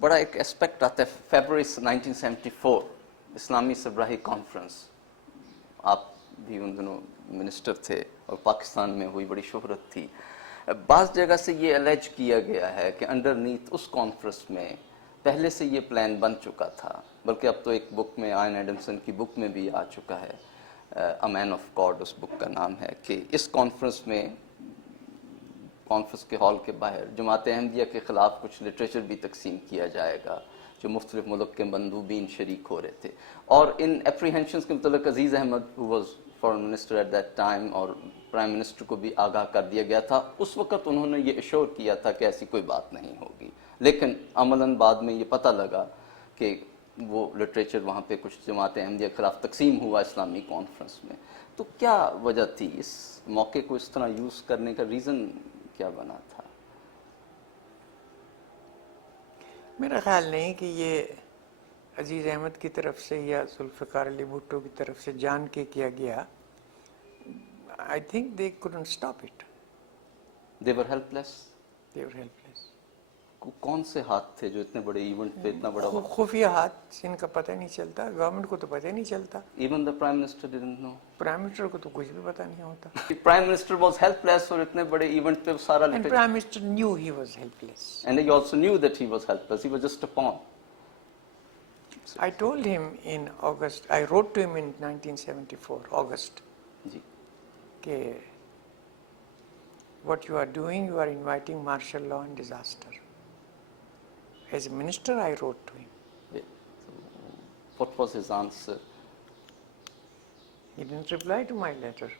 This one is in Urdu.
بڑا ایک اسپیکٹ آتا ہے فیبرری 1974 اسلامی سربراہی کانفرنس. آپ بھی ان دنوں منسٹر تھے اور پاکستان میں ہوئی بڑی شہرت تھی. بعض جگہ سے یہ الیج کیا گیا ہے کہ انڈر نیتھ اس کانفرنس میں پہلے سے یہ پلان بن چکا تھا, بلکہ اب تو ایک بک میں آئن ایڈمسن کی بک میں بھی آ چکا ہے, اے مین آف گاڈ اس بک کا نام ہے, کہ اس کانفرنس میں کانفرنس کے ہال کے باہر جماعت احمدیہ کے خلاف کچھ لٹریچر بھی تقسیم کیا جائے گا جو مختلف ملک کے مندوبین شریک ہو رہے تھے. اور ان اپریہنشنز کے متعلق Aziz Ahmed who was foreign minister at that time اور پرائم منسٹر کو بھی آگاہ کر دیا گیا تھا. اس وقت انہوں نے یہ ایشور کیا تھا کہ ایسی کوئی بات نہیں ہوگی, لیکن عملاً بعد میں یہ پتہ لگا کہ وہ لٹریچر وہاں پہ کچھ جماعت احمدیہ کے خلاف تقسیم ہوا اسلامی کانفرنس میں. تو کیا وجہ تھی اس موقع کو اس طرح یوز کرنے کا, ریزن کیا بنا تھا؟ میرا خیال نہیں کہ یہ عزیز احمد کی طرف سے یا ذوالفقار علی بھٹو کی طرف سے جان کے کیا گیا. I think they couldn't stop it. They were helpless. They were helpless. کون سے ہاتھ تھے جو اتنے بڑے ایونٹ پہ اتنا بڑا خفیہ ہاتھ جن کا پتہ نہیں چلتا, گورنمنٹ کو تو پتہ نہیں چلتا. Even the Prime Minister didn't know. Prime minister کو تو کچھ بھی پتہ نہیں ہوتا. Prime Minister was helpless اور اتنے بڑے ایونٹ پہ سارا And Prime Minister knew he was helpless. And he also knew that he was helpless. He was just a pawn. I told him in August, I wrote to him in 1974, August, جی کہ what you are doing, you are inviting martial law and disaster. As a minister, I wrote to him. What was his answer? He didn't reply to my letter.